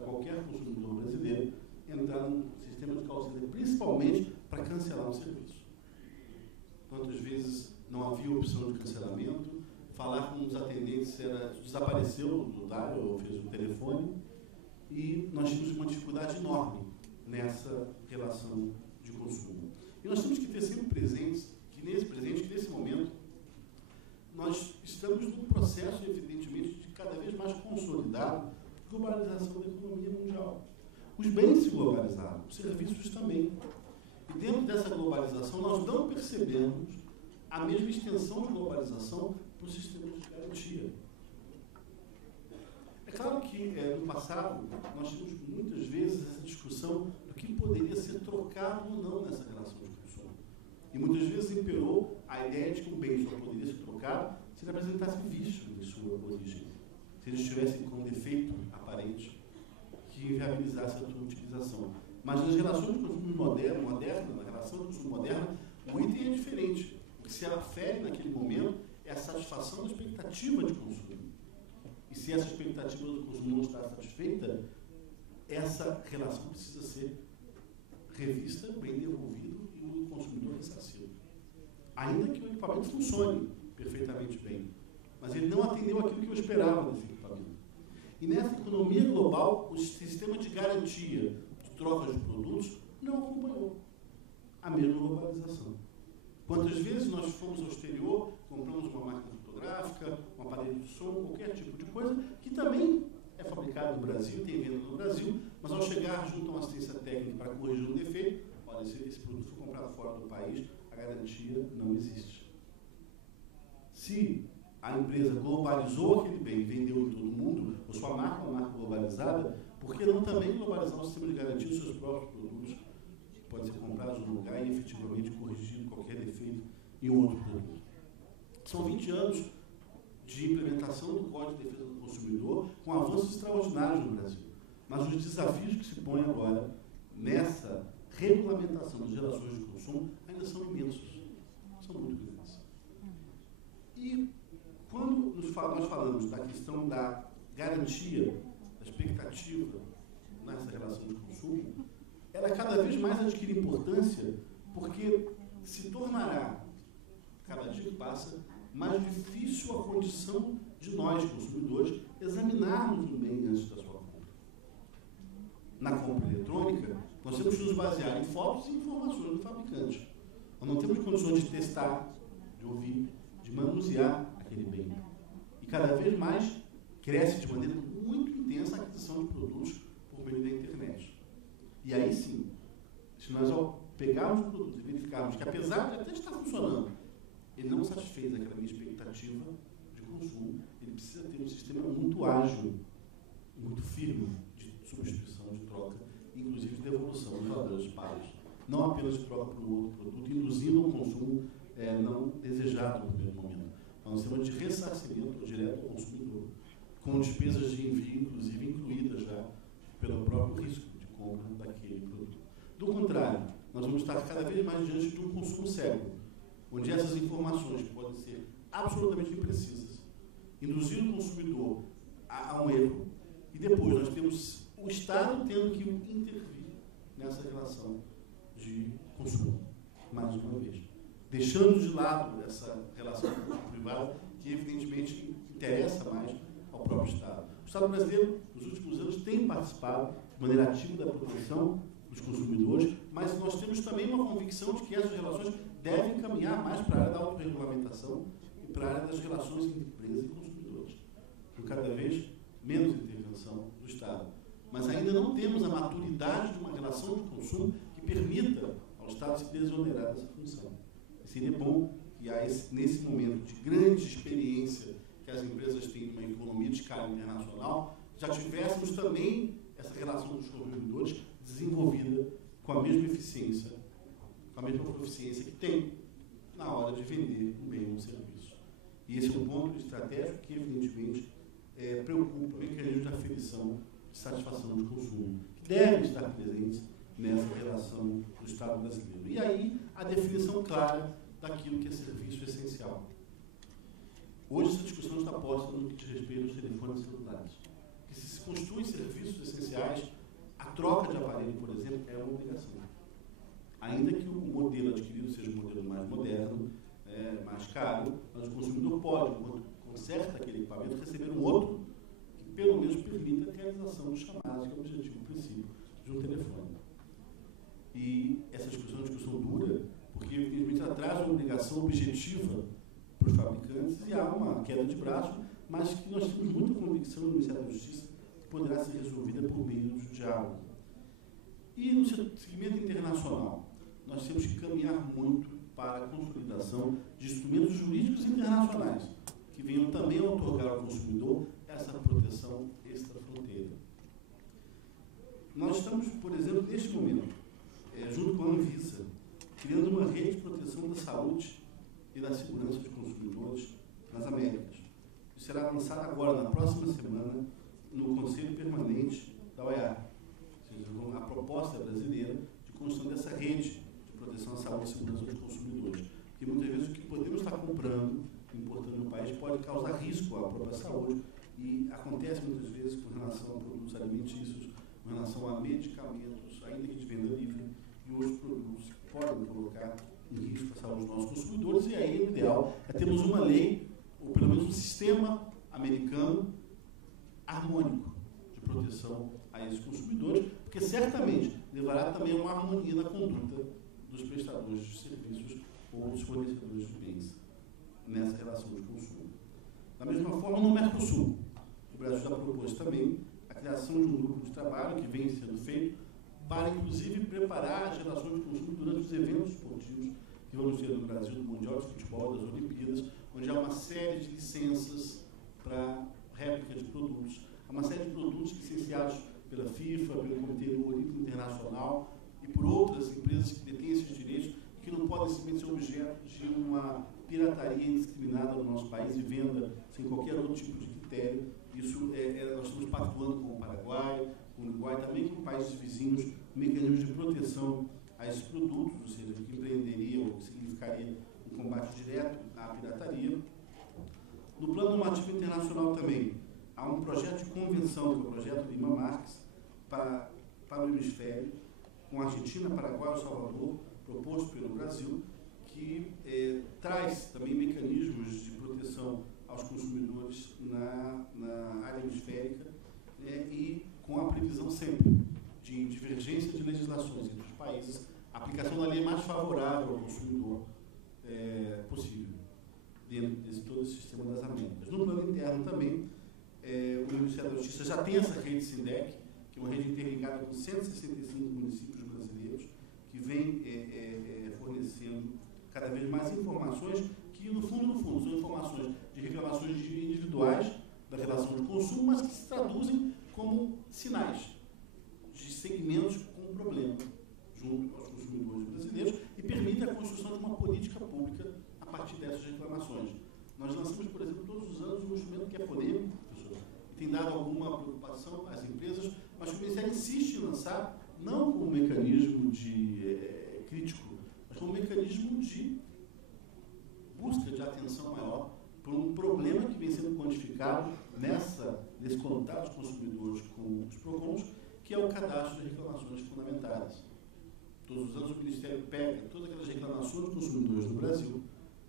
para qualquer consumidor brasileiro entrar num sistema de call center, principalmente para cancelar um serviço. Quantas vezes não havia opção de cancelamento, falar com os atendentes desapareceu do dial ou fez o telefone, e nós tínhamos uma dificuldade enorme nessa relação de consumo. E nós temos que ter sempre presente que nesse momento, nós estamos num processo, evidentemente, de cada vez mais consolidado de globalização da economia mundial. Os bens se globalizaram, os serviços também. E dentro dessa globalização, nós não percebemos a mesma extensão de globalização para os sistemas de garantia. É claro que, no passado, nós tínhamos muitas vezes essa discussão do que poderia ser trocado ou não nessa relação de consumo. E muitas vezes imperou a ideia de que um bem só poderia ser trocado se ele apresentasse vício em sua origem, se eles estivessem com um defeito aparente que inviabilizasse a sua utilização. Mas nas relações de consumo moderna, na relação de consumo moderna, o item é diferente. O que se afere naquele momento é a satisfação da expectativa de consumo. E se essa expectativa do consumo não está satisfeita, essa relação precisa ser revista, bem devolvido e o consumidor ressarcido. Ainda que o equipamento funcione perfeitamente bem, mas ele não atendeu aquilo que eu esperava desse equipamento. E nessa economia global, o sistema de garantia de troca de produtos não acompanhou a mesma globalização. Quantas vezes nós fomos ao exterior, compramos uma máquina fotográfica, um aparelho de som, qualquer tipo de coisa, que também é fabricado no Brasil, tem venda no Brasil, mas ao chegar junto a uma assistência técnica para corrigir um defeito, olha, esse produto foi comprado fora do país, a garantia não existe. Se a empresa globalizou aquele bem e vendeu em todo mundo, ou sua marca é uma marca globalizada, por que não também globalizar o sistema de garantia dos seus próprios produtos, que podem ser comprados no lugar e efetivamente corrigir qualquer defeito em um outro produto? São 20 anos de implementação do Código de Defesa do Consumidor, com avanços extraordinários no Brasil. Mas os desafios que se põem agora nessa regulamentação das relações de consumo ainda são imensos. São muito grandes. E quando nós falamos da questão da garantia, da expectativa nessa relação de consumo, ela cada vez mais adquire importância porque se tornará, cada dia que passa, mais difícil a condição de nós, consumidores, examinarmos o bem antes da sua compra. Na compra eletrônica, nós temos que nos basear em fotos e informações do fabricante. Nós não temos condições de testar, de ouvir, de manusear aquele bem. E cada vez mais cresce de maneira muito intensa a aquisição de produtos por meio da internet. E aí sim, se nós ao pegarmos o produto e verificarmos que apesar de até estar funcionando, ele não satisfez aquela minha expectativa de consumo, ele precisa ter um sistema muito ágil, muito firme de substituição, de troca, inclusive de devolução dos valores pagos. Não apenas de troca para um outro produto, induzindo um consumo não desejado no primeiro momento. É um sistema de ressarcimento direto ao consumidor, com despesas de envio, inclusive incluídas já pelo próprio risco de compra daquele produto. Do contrário, nós vamos estar cada vez mais diante de um consumo cego, onde essas informações podem ser absolutamente imprecisas, induzir o consumidor a um erro, e depois nós temos o Estado tendo que intervir nessa relação de consumo, mais uma vez. Deixando de lado essa relação público-privada, que evidentemente interessa mais ao próprio Estado. O Estado brasileiro, nos últimos anos, tem participado de maneira ativa da proteção dos consumidores, mas nós temos também uma convicção de que essas relações devem caminhar mais para a área da autorregulamentação e para a área das relações entre empresas e consumidores, com cada vez menos intervenção do Estado. Mas ainda não temos a maturidade de uma relação de consumo que permita ao Estado se desonerar dessa função. E seria bom que, nesse momento de grande experiência que as empresas têm numa economia de escala internacional, já tivéssemos também essa relação dos consumidores desenvolvida com a mesma eficiência, com a mesma proficiência que tem na hora de vender um bem ou um serviço. E esse é um ponto estratégico que, evidentemente, preocupa o mecanismo de aferição de satisfação de consumo, que devem estar presentes nessa relação do Estado brasileiro. E aí, a definição clara daquilo que é serviço essencial. Hoje, essa discussão está posta no que diz respeito aos telefones celulares. Que se constituem serviços essenciais comerciais, a troca de aparelho, por exemplo, é uma obrigação. Ainda que o modelo adquirido seja um modelo mais moderno, mais caro, mas o consumidor pode, quando conserta aquele equipamento, receber um outro que pelo menos permita a realização de chamadas, que é o objetivo, o princípio de um telefone. E essa discussão é uma discussão dura, porque infelizmente ela traz uma obrigação objetiva para os fabricantes e há uma queda de braço, mas que nós temos muita convicção no Ministério da Justiça que poderá ser resolvida por meio do diálogo. E no segmento internacional, nós temos que caminhar muito para a consolidação de instrumentos jurídicos internacionais, que venham também a otorgar ao consumidor essa proteção extrafronteira. Nós estamos, por exemplo, neste momento, junto com a Anvisa, criando uma rede de proteção da saúde e da segurança dos consumidores nas Américas. Isso será lançado agora, na próxima semana, no Conselho Permanente da OEA. Ou seja, a proposta brasileira de construção dessa rede de proteção à saúde e segurança dos consumidores. Porque muitas vezes o que podemos estar comprando, importando no país, pode causar risco à própria saúde e acontece muitas vezes com relação a produtos alimentícios, com relação a medicamentos, ainda que de venda livre, e outros produtos que podem colocar em risco a saúde dos nossos consumidores, e aí o ideal é termos uma lei, ou pelo menos um sistema americano harmônico de proteção a esses consumidores, porque certamente levará também a uma harmonia na conduta dos prestadores de serviços ou dos fornecedores de bens nessa relação de consumo. Da mesma forma, no Mercosul, o Brasil já propôs também a criação de um grupo de trabalho que vem sendo feito para, inclusive, preparar as relações de consumo durante os eventos esportivos que vamos ter no Brasil, do Mundial de Futebol, das Olimpíadas, onde há uma série de licenças para réplica de produtos, há uma série de produtos licenciados pela FIFA, pelo Comitê Olímpico Internacional e por outras empresas que detêm esses direitos e que não podem simplesmente ser objeto de uma pirataria indiscriminada no nosso país e venda sem qualquer outro tipo de critério. Isso nós estamos pactuando com o Paraguai, com o Uruguai, também com países vizinhos, mecanismos de proteção a esses produtos, ou seja, o que empreenderia ou que significaria um combate direto à pirataria. No plano normativo internacional também, há um projeto de convenção, que é o projeto Lima Marques, para o hemisfério, com a Argentina, Paraguai e El Salvador, proposto pelo Brasil, que traz também mecanismos de proteção aos consumidores na área hemisférica, e com a previsão sempre de divergência de legislações entre os países, a aplicação da lei mais favorável ao consumidor possível, dentro de todo esse sistema das Américas. No plano interno também, o Ministério da Justiça já tem essa rede SINDEC, que é uma rede interligada com 165 municípios brasileiros, que vem fornecendo cada vez mais informações que, no fundo, são informações de reclamações individuais da relação de consumo, mas que se traduzem como sinais de segmentos com problema junto aos consumidores brasileiros e permite a construção de uma política pública a partir dessas reclamações. Nós lançamos, por exemplo, todos os anos um instrumento que é polêmico, professor, e tem dado alguma preocupação às empresas, mas que o Ministério insiste em lançar, não como um mecanismo crítico, mas como um mecanismo de busca de atenção maior por um problema que vem sendo quantificado nesse contato dos consumidores com os PROCONs, que é o cadastro de reclamações fundamentadas. Todos os anos o Ministério pega todas aquelas reclamações dos consumidores no Brasil,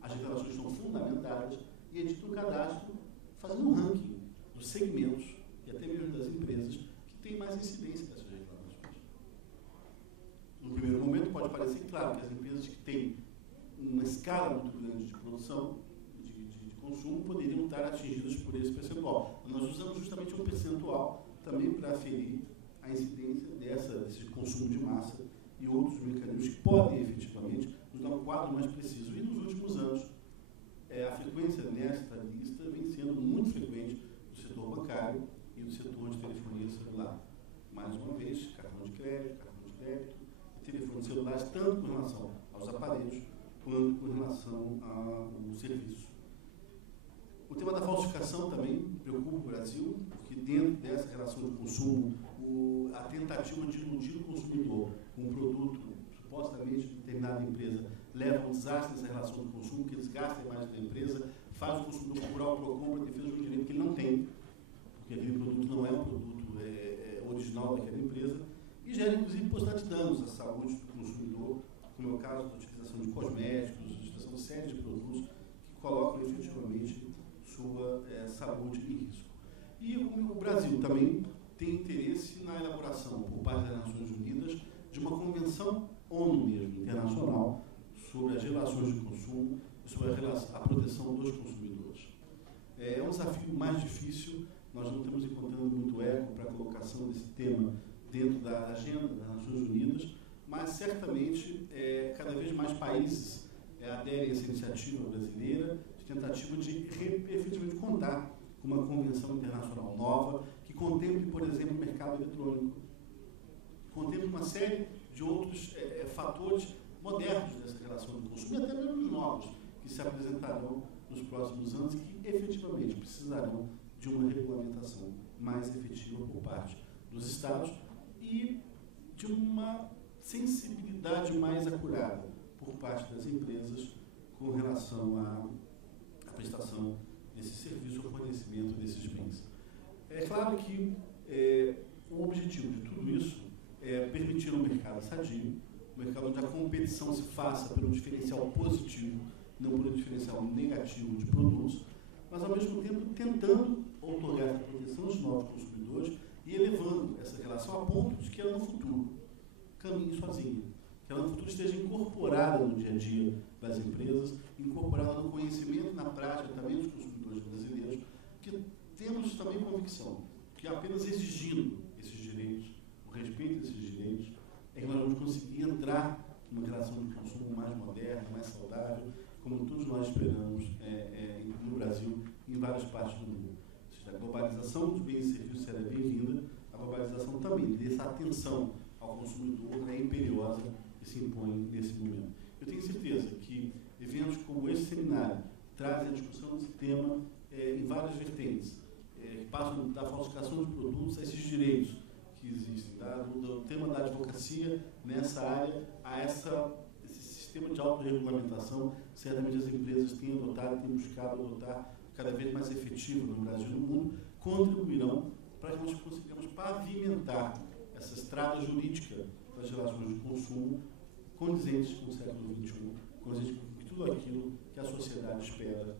as reclamações são fundamentadas e edita o cadastro fazendo um ranking dos segmentos e até mesmo das empresas que têm mais incidência dessas reclamações. No primeiro momento pode parecer claro que as empresas que têm uma escala muito grande de produção, de consumo, poderiam estar atingidas por esse percentual. Nós usamos justamente um percentual também para aferir a incidência desse consumo de massa e outros mecanismos que podem efetivamente nos dar um quadro mais preciso. E nos últimos anos, a frequência nesta lista vem sendo muito frequente do setor bancário e do setor de telefonia celular. Mais uma vez, cartão de crédito e telefones celulares, tanto com relação aos aparelhos quanto com relação ao serviço. O tema da falsificação também preocupa o Brasil, porque dentro dessa relação de consumo, a tentativa de iludir o consumidor com um produto supostamente de determinada empresa leva a um desastre nessa relação de consumo, que desgasta a imagem da empresa, faz o consumidor procurar o PROCON para defesa de um direito que ele não tem, porque aquele produto não é um produto original saúde e risco. E o Brasil também tem interesse na elaboração, por parte das Nações Unidas, de uma convenção ONU mesmo, internacional, sobre as relações de consumo e sobre a proteção dos consumidores. É um desafio mais difícil, nós não estamos encontrando muito eco para a colocação desse tema dentro da agenda das Nações Unidas, mas certamente cada vez mais países aderem a essa iniciativa brasileira de tentativa de efetivamente contar com uma convenção internacional nova que contemple, por exemplo, o mercado eletrônico, contemple uma série de outros fatores modernos dessa relação de consumo e até mesmo novos que se apresentarão nos próximos anos e que efetivamente precisarão de uma regulamentação mais efetiva por parte dos Estados e de uma sensibilidade mais acurada por parte das empresas com relação à prestação desse serviço ou fornecimento desses bens. É claro que o objetivo de tudo isso é permitir um mercado sadio, um mercado onde a competição se faça pelo diferencial positivo, não pelo diferencial negativo de produtos, mas ao mesmo tempo tentando outorgar a proteção dos novos consumidores e elevando essa relação a ponto de que ela no futuro caminhe sozinha, que ela no futuro esteja incorporada no dia a dia das empresas, incorporada no conhecimento, na prática também dos consumidores brasileiros, que temos também convicção que apenas exigindo esses direitos, o respeito desses direitos, é que nós vamos conseguir entrar numa relação de consumo mais moderna, mais saudável, como todos nós esperamos no Brasil e em várias partes do mundo. Ou seja, a globalização dos bens e serviços será bem-vinda, a globalização também, dessa atenção ao consumidor é imperiosa e se impõe nesse momento. Eu tenho certeza que eventos como esse seminário trazem a discussão desse tema em várias vertentes, que passam da falsificação de produtos a esses direitos que existem, do tema da advocacia nessa área, a esse sistema de autorregulamentação, certamente as empresas têm adotado, têm buscado adotar cada vez mais efetivo no Brasil e no mundo, contribuirão para que nós consigamos pavimentar essa estrada jurídica das relações de consumo condizentes com o século XXI, condizentes com tudo aquilo que a sociedade espera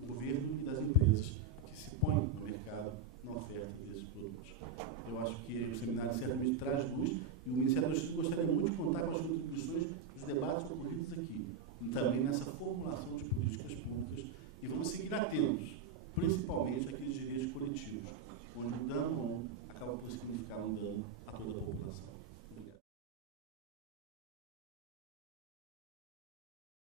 do governo e das empresas que se põem no mercado na oferta desses produtos. Eu acho que o seminário certamente traz luz e o Ministério da Justiça gostaria muito de contar com as contribuições dos debates ocorridos aqui, e também nessa formulação de políticas públicas, e vamos seguir atentos, principalmente àqueles direitos coletivos, onde o dano acaba por significar um dano a toda a população.